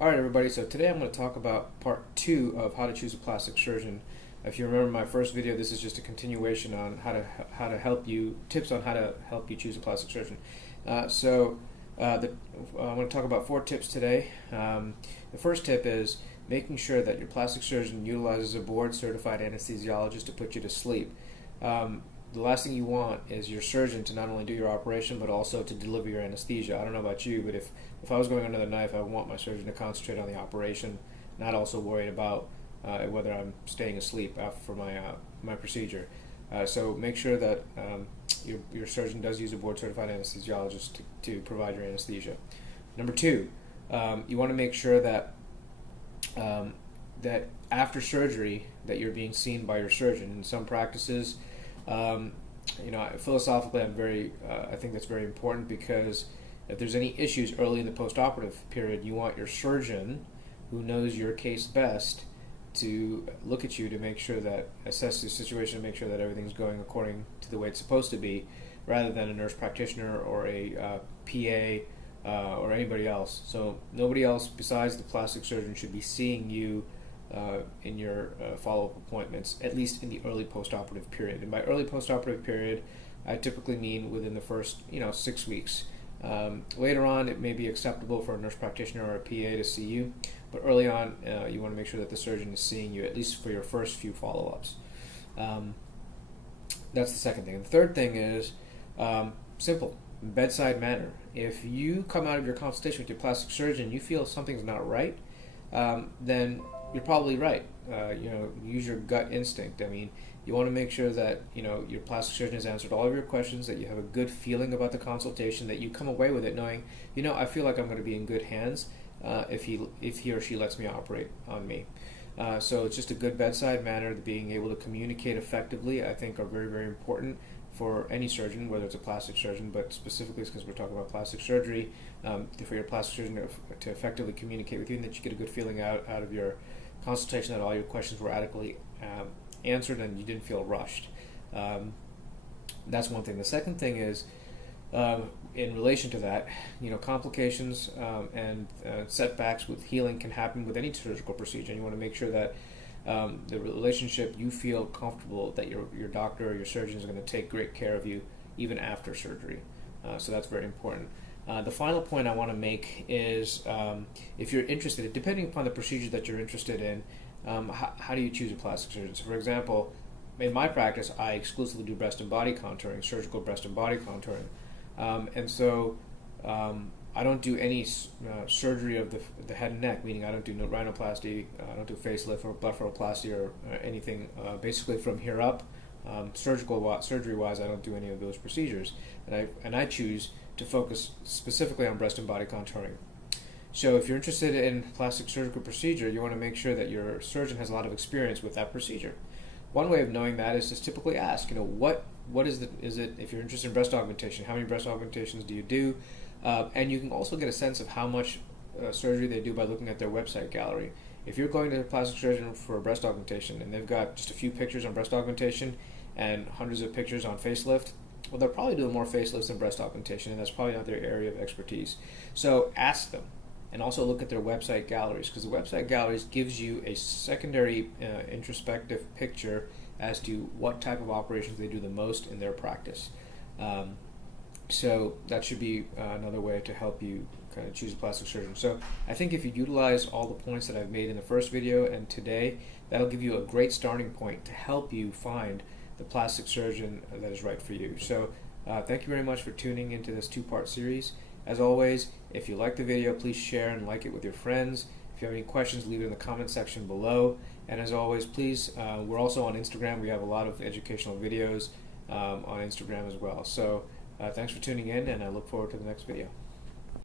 All right, everybody. So today I'm going to talk about part two of how to choose a plastic surgeon. If you remember my first video, this is just a continuation on how to help you tips on how to help you choose a plastic surgeon. I'm going to talk about four tips today. The first tip is making sure that your plastic surgeon utilizes a board-certified anesthesiologist to put you to sleep. The last thing you want is your surgeon to not only do your operation but also to deliver your anesthesia. I don't know about you, but if I was going under the knife, I would want my surgeon to concentrate on the operation, not also worried about whether I'm staying asleep after my procedure. So make sure that your surgeon does use a board-certified anesthesiologist to provide your anesthesia. Number two, you want to make sure that that after surgery that you're being seen by your surgeon. In some practices, philosophically, I think that's very important because if there's any issues early in the post-operative period, you want your surgeon, who knows your case best, to look at you to make sure that assess the situation, make sure that everything's going according to the way it's supposed to be, rather than a nurse practitioner or a PA or anybody else. So nobody else besides the plastic surgeon should be seeing you in your follow-up appointments, at least in the early post-operative period. And by early post-operative period, I typically mean within the first 6 weeks. Later on, it may be acceptable for a nurse practitioner or a PA to see you, but early on, you want to make sure that the surgeon is seeing you at least for your first few follow-ups. That's the second thing. And the third thing is simple, bedside manner. If you come out of your consultation with your plastic surgeon, you feel something's not right, then you're probably right. Use your gut instinct. I mean, you want to make sure that your plastic surgeon has answered all of your questions, that you have a good feeling about the consultation, that you come away with it knowing, I feel like I'm going to be in good hands if he or she lets me operate on me. So it's just a good bedside manner, being able to communicate effectively, I think are very, very important for any surgeon, whether it's a plastic surgeon, but specifically because we're talking about plastic surgery, for your plastic surgeon to effectively communicate with you, and that you get a good feeling out of your consultation, that all your questions were adequately answered and you didn't feel rushed. That's one thing. The second thing is, in relation to that, complications and setbacks with healing can happen with any surgical procedure. And you want to make sure that the relationship, you feel comfortable that your doctor or your surgeon is going to take great care of you even after surgery. So that's very important. The final point I want to make is, if you're interested, depending upon the procedure that you're interested in, how do you choose a plastic surgeon? So, for example, in my practice, I exclusively do breast and body contouring, surgical breast and body contouring. I don't do any surgery of the head and neck, meaning I don't do no rhinoplasty, I don't do facelift or blepharoplasty or anything. Basically, from here up, surgery-wise, I don't do any of those procedures, and I choose to focus specifically on breast and body contouring. So if you're interested in plastic surgical procedure, you want to make sure that your surgeon has a lot of experience with that procedure. One way of knowing that is to typically ask, what is it, if you're interested in breast augmentation, how many breast augmentations do you do? And you can also get a sense of how much surgery they do by looking at their website gallery. If you're going to a plastic surgeon for a breast augmentation and they've got just a few pictures on breast augmentation and hundreds of pictures on facelift, well, they're probably doing more facelifts than breast augmentation, and that's probably not their area of expertise. So ask them, and also look at their website galleries, because the website galleries gives you a secondary introspective picture as to what type of operations they do the most in their practice. So that should be another way to help you kind of choose a plastic surgeon. So I think if you utilize all the points that I've made in the first video and today, that'll give you a great starting point to help you find the plastic surgeon that is right for you. So thank you very much for tuning into this two-part series. As always, if you like the video, please share and like it with your friends. If you have any questions, leave it in the comment section below. And as always, please, we're also on Instagram. We have a lot of educational videos on Instagram as well. So thanks for tuning in, and I look forward to the next video.